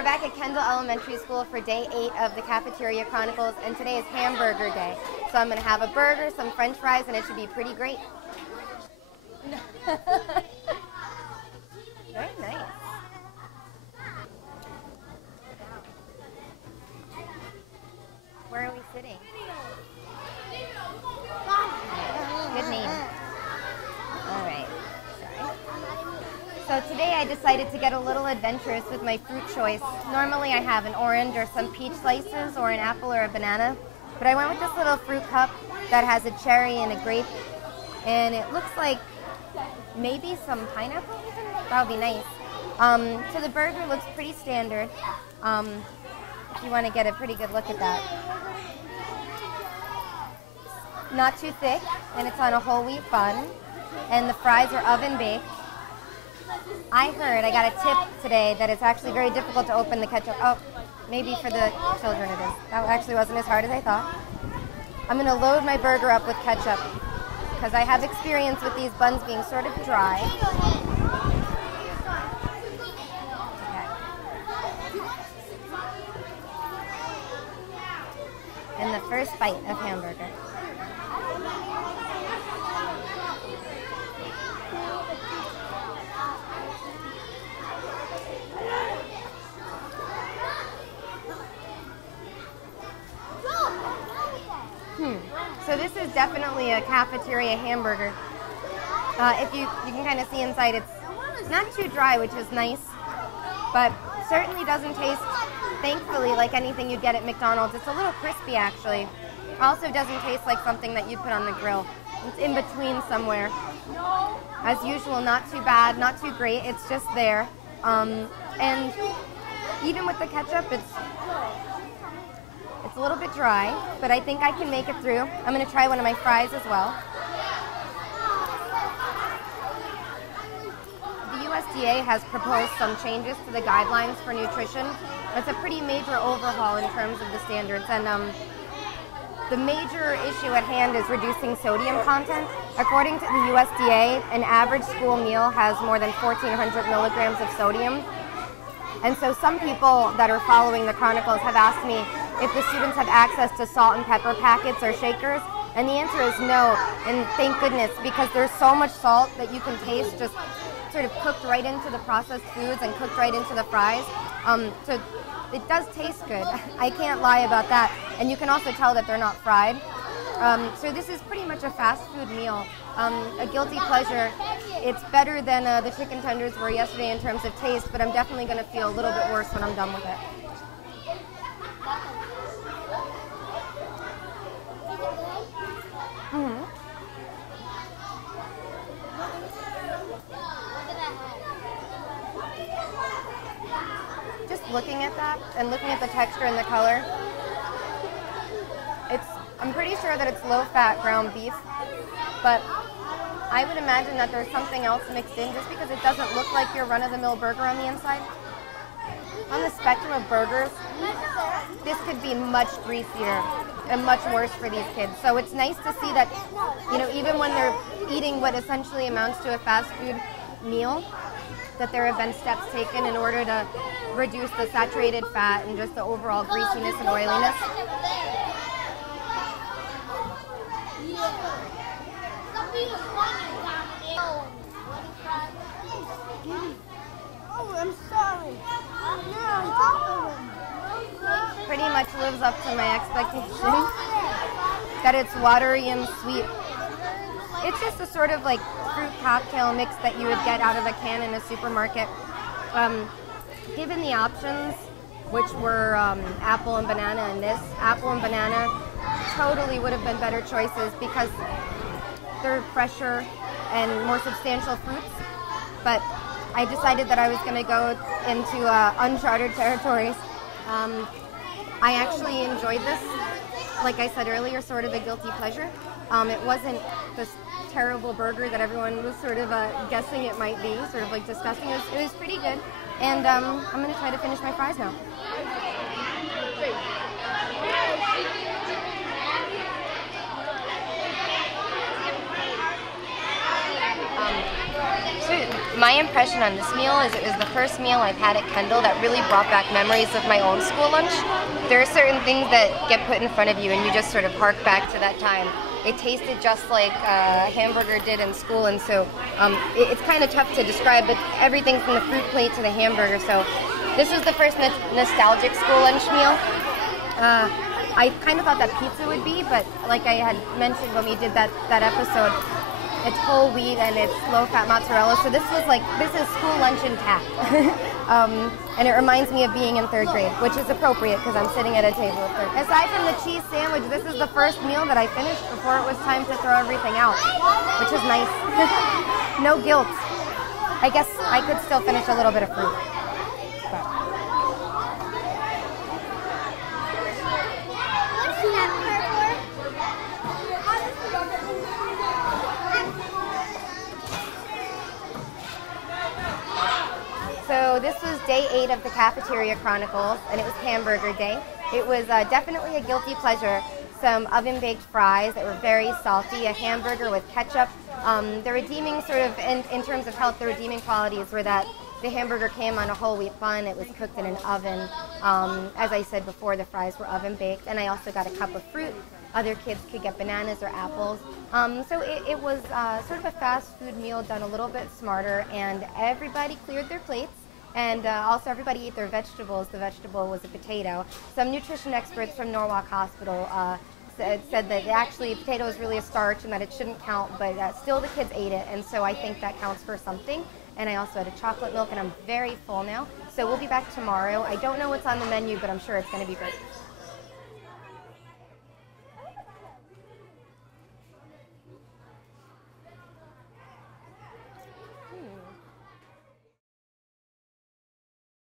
We're back at Kendall Elementary School for day 8 of the Cafeteria Chronicles, and today is Hamburger Day. So I'm going to have a burger, some french fries, and it should be pretty great. Very nice. Where are we sitting? Good name. All right. So today I decided to get a little adventurous with my fruit choice. Normally I have an orange or some peach slices or an apple or a banana, but I went with this little fruit cup that has a cherry and a grape, and it looks like maybe some pineapple even? That would be nice. So the burger looks pretty standard, if you want to get a pretty good look at that. Not too thick, and it's on a whole wheat bun, and the fries are oven baked. I heard, I got a tip today, that it's actually very difficult to open the ketchup. Oh, maybe for the children it is. That actually wasn't as hard as I thought. I'm going to load my burger up with ketchup, because I have experience with these buns being sort of dry. Okay. And the first bite of hamburger. So this is definitely a cafeteria hamburger. If you can kind of see inside, it's not too dry, which is nice, but certainly doesn't taste, thankfully, like anything you'd get at McDonald's. It's a little crispy, actually. Also doesn't taste like something that you'd put on the grill. It's in between somewhere. As usual, not too bad, not too great. It's just there. And even with the ketchup, it's a little bit dry, but I think I can make it through. I'm going to try one of my fries as well. The USDA has proposed some changes to the guidelines for nutrition. It's a pretty major overhaul in terms of the standards, and the major issue at hand is reducing sodium content. According to the USDA, an average school meal has more than 1,400 milligrams of sodium. And so some people that are following the Chronicles have asked me if the students have access to salt and pepper packets or shakers, and the answer is no, and thank goodness, because there's so much salt that you can taste just sort of cooked right into the processed foods and cooked right into the fries. So it does taste good. I can't lie about that, and you can also tell that they're not fried. So this is pretty much a fast food meal, a guilty pleasure. It's better than the chicken tenders were yesterday in terms of taste, but I'm definitely going to feel a little bit worse when I'm done with it. Just looking at that and looking at the texture and the color, I'm pretty sure that it's low-fat ground beef, but I would imagine that there's something else mixed in just because it doesn't look like your run-of-the-mill burger on the inside. On the spectrum of burgers, this could be much greasier and much worse for these kids. So it's nice to see that, you know, even when they're eating what essentially amounts to a fast food meal, that there have been steps taken in order to reduce the saturated fat and just the overall greasiness and oiliness. Oh, I'm sorry. Pretty much lives up to my expectation that it's watery and sweet. It's just a sort of like fruit cocktail mix that you would get out of a can in a supermarket. Given the options, which were apple and banana, and this, apple and banana totally would have been better choices because they're fresher and more substantial fruits. But I decided that I was going to go into uncharted territories. I actually enjoyed this, like I said earlier, sort of a guilty pleasure. It wasn't this terrible burger that everyone was sort of guessing it might be, sort of like disgusting. It was pretty good, and I'm going to try to finish my fries now. My impression on this meal is it was the first meal I've had at Kendall that really brought back memories of my own school lunch. There are certain things that get put in front of you and you just sort of hark back to that time. It tasted just like Hamburger did in school, and so it's kind of tough to describe, but everything from the fruit plate to the hamburger. So this was the first nostalgic school lunch meal. I kind of thought that pizza would be, but like I had mentioned when we did that episode, it's whole wheat and it's low-fat mozzarella. So this is school lunch intact. And it reminds me of being in 3rd grade, which is appropriate because I'm sitting at a table of 3rd. Aside from the cheese sandwich, this is the first meal that I finished before it was time to throw everything out, which is nice. No guilt. I guess I could still finish a little bit of fruit. But. So this was day 8 of the Cafeteria Chronicles, and it was Hamburger Day. It was definitely a guilty pleasure. Some oven-baked fries that were very salty, a hamburger with ketchup. The redeeming sort of, in terms of health, the redeeming qualities were that the hamburger came on a whole wheat bun. It was cooked in an oven. As I said before, the fries were oven-baked, and I also got a cup of fruit. Other kids could get bananas or apples. So it was sort of a fast food meal done a little bit smarter, and everybody cleared their plates. And also everybody ate their vegetables. The vegetable was a potato. Some nutrition experts from Norwalk Hospital said that actually potato is really a starch and that it shouldn't count, but still the kids ate it, and so I think that counts for something. And I also had a chocolate milk, and I'm very full now. So we'll be back tomorrow. I don't know what's on the menu, but I'm sure it's going to be great.